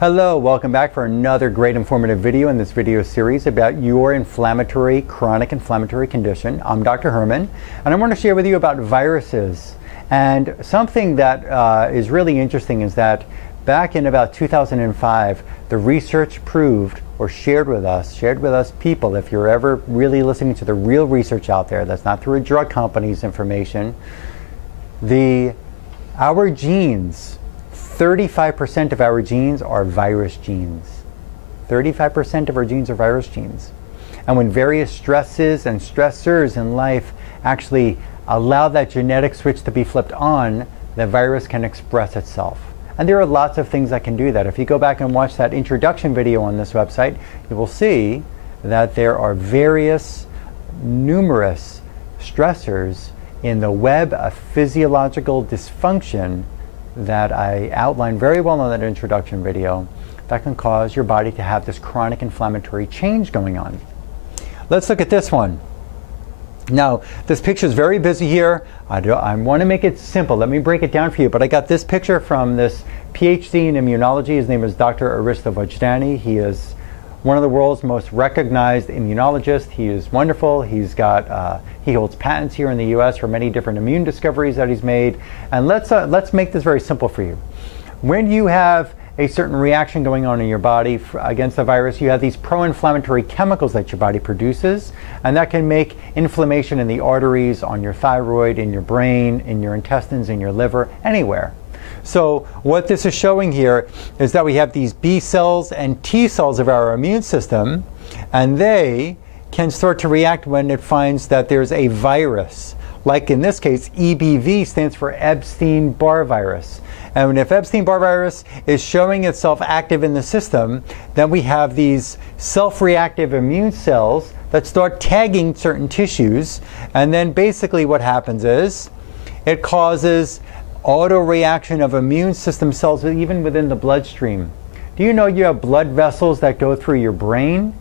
Hello, welcome back for another great informative video in this video series about your chronic inflammatory condition. I'm Dr. Herman, and I want to share with you about viruses. And something that is really interesting is that back in about 2005, the research proved, or shared with us people, if you're ever really listening to the real research out there, that's not through a drug company's information, our genes, 35% of our genes are virus genes. 35% of our genes are virus genes. And when various stresses and stressors in life actually allow that genetic switch to be flipped on, the virus can express itself. And there are lots of things that can do that. If you go back and watch that introduction video on this website, you will see that there are numerous stressors in the web of physiological dysfunction that I outlined very well in that introduction video that can cause your body to have this chronic inflammatory change going on. Let's look at this one. Now, this picture is very busy here. I want to make it simple. Let me break it down for you. But I got this picture from this PhD in immunology. His name is Dr. Arista. He is one of the world's most recognized immunologists. He is wonderful. He holds patents here in the U.S. for many different immune discoveries that he's made. And let's make this very simple for you. When you have a certain reaction going on in your body against the virus, you have these pro-inflammatory chemicals that your body produces, and that can make inflammation in the arteries, on your thyroid, in your brain, in your intestines, in your liver, anywhere. So what this is showing here is that we have these B cells and T cells of our immune system, and they can start to react when it finds that there's a virus. Like in this case, EBV stands for Epstein-Barr virus. And if Epstein-Barr virus is showing itself active in the system, then we have these self-reactive immune cells that start tagging certain tissues. And then basically what happens is it causes autoreaction of immune system cells even within the bloodstream. Do you know you have blood vessels that go through your brain?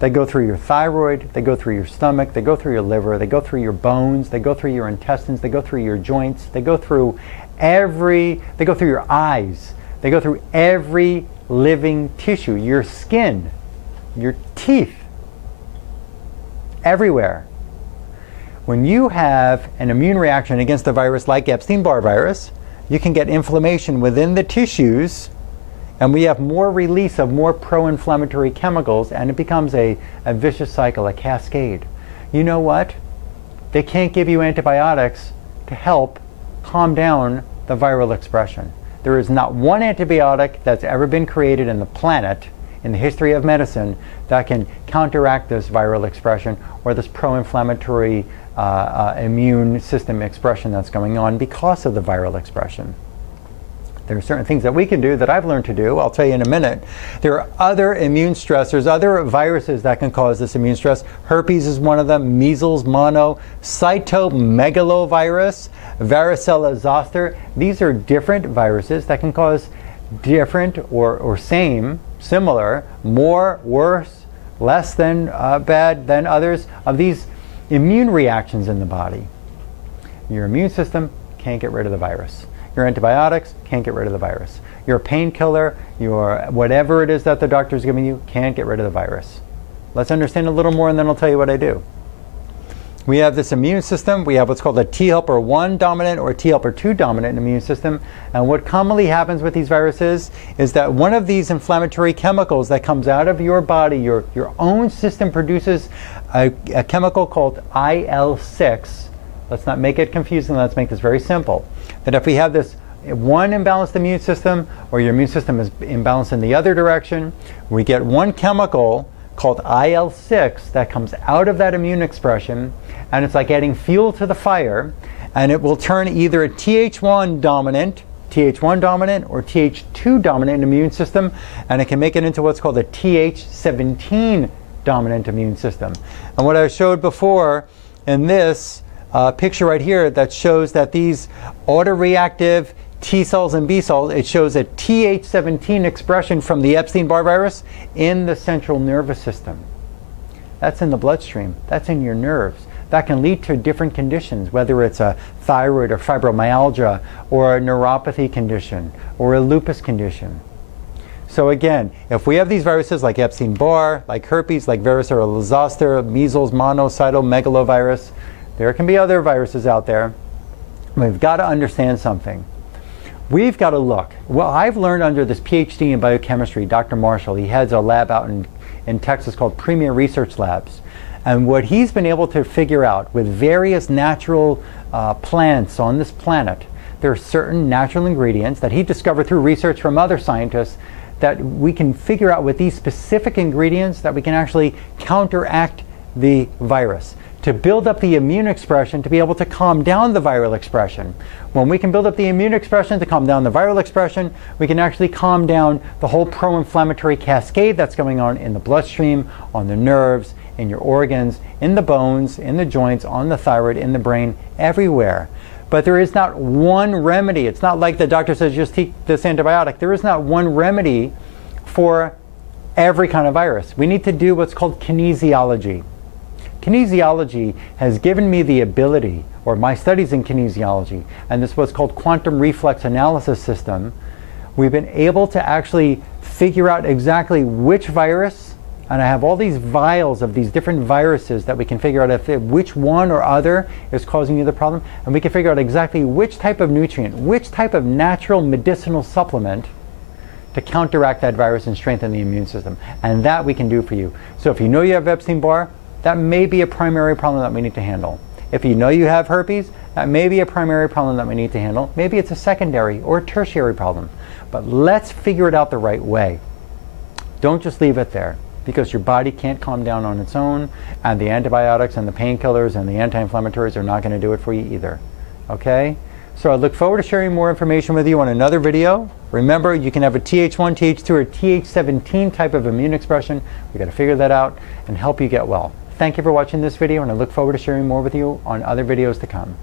They go through your thyroid, they go through your stomach, they go through your liver, they go through your bones, they go through your intestines, they go through your joints, they go through your eyes, they go through every living tissue, your skin, your teeth, everywhere. When you have an immune reaction against a virus like Epstein-Barr virus, you can get inflammation within the tissues, and we have more release of more pro-inflammatory chemicals, and it becomes a vicious cycle, a cascade. You know what? They can't give you antibiotics to help calm down the viral expression. There is not one antibiotic that's ever been created in the planet, in the history of medicine, that can counteract this viral expression or this pro-inflammatory immune system expression that's going on because of the viral expression. There are certain things that we can do that I've learned to do. I'll tell you in a minute. There are other immune stressors, other viruses that can cause this immune stress. Herpes is one of them, measles, mono, cytomegalovirus, varicella zoster. These are different viruses that can cause different or similar, more, worse, less than bad than others of these immune reactions in the body. Your immune system can't get rid of the virus. Your antibiotics can't get rid of the virus. Your painkiller, your whatever it is that the doctor's giving you, can't get rid of the virus. Let's understand a little more, and then I'll tell you what I do. We have this immune system. We have what's called a T helper 1 dominant or T helper 2 dominant immune system. And what commonly happens with these viruses is that one of these inflammatory chemicals that comes out of your body, your own system produces a chemical called IL-6. Let's not make it confusing. Let's make this very simple. That if we have this one imbalanced immune system, or your immune system is imbalanced in the other direction, we get one chemical called IL-6 that comes out of that immune expression, and it's like adding fuel to the fire, and it will turn either a Th1 dominant or Th2 dominant immune system, and it can make it into what's called a Th17 dominant immune system. And what I showed before in this picture right here that shows that these autoreactive T cells and B cells, it shows a Th17 expression from the Epstein-Barr virus in the central nervous system. That's in the bloodstream. That's in your nerves. That can lead to different conditions, whether it's a thyroid or fibromyalgia or a neuropathy condition or a lupus condition. So again, if we have these viruses like Epstein-Barr, like herpes, like varicella zoster, measles, monocytal megalovirus, there can be other viruses out there. We've got to understand something. We've got to look. Well, I've learned under this PhD in biochemistry, Dr. Marshall, he heads a lab out in Texas called Premier Research Labs. And what he's been able to figure out with various natural plants on this planet, there are certain natural ingredients that he discovered through research from other scientists that we can figure out with these specific ingredients that we can actually counteract the virus, to build up the immune expression to be able to calm down the viral expression. When we can build up the immune expression to calm down the viral expression, we can actually calm down the whole pro-inflammatory cascade that's going on in the bloodstream, on the nerves, in your organs, in the bones, in the joints, on the thyroid, in the brain, everywhere. But there is not one remedy. It's not like the doctor says just take this antibiotic. There is not one remedy for every kind of virus. We need to do what's called kinesiology. Kinesiology has given me the ability, or my studies in kinesiology, and this is what's called quantum reflex analysis system. We've been able to actually figure out exactly which virus, and I have all these vials of these different viruses that we can figure out which one or other is causing you the problem, and we can figure out exactly which type of nutrient, which type of natural medicinal supplement to counteract that virus and strengthen the immune system. And that we can do for you. So if you know you have Epstein-Barr, that may be a primary problem that we need to handle. If you know you have herpes, that may be a primary problem that we need to handle. Maybe it's a secondary or a tertiary problem. But let's figure it out the right way. Don't just leave it there, because your body can't calm down on its own, and the antibiotics and the painkillers and the anti-inflammatories are not going to do it for you either. Okay? So I look forward to sharing more information with you on another video. Remember, you can have a Th1, Th2, or Th17 type of immune expression. We've got to figure that out and help you get well. Thank you for watching this video, and I look forward to sharing more with you on other videos to come.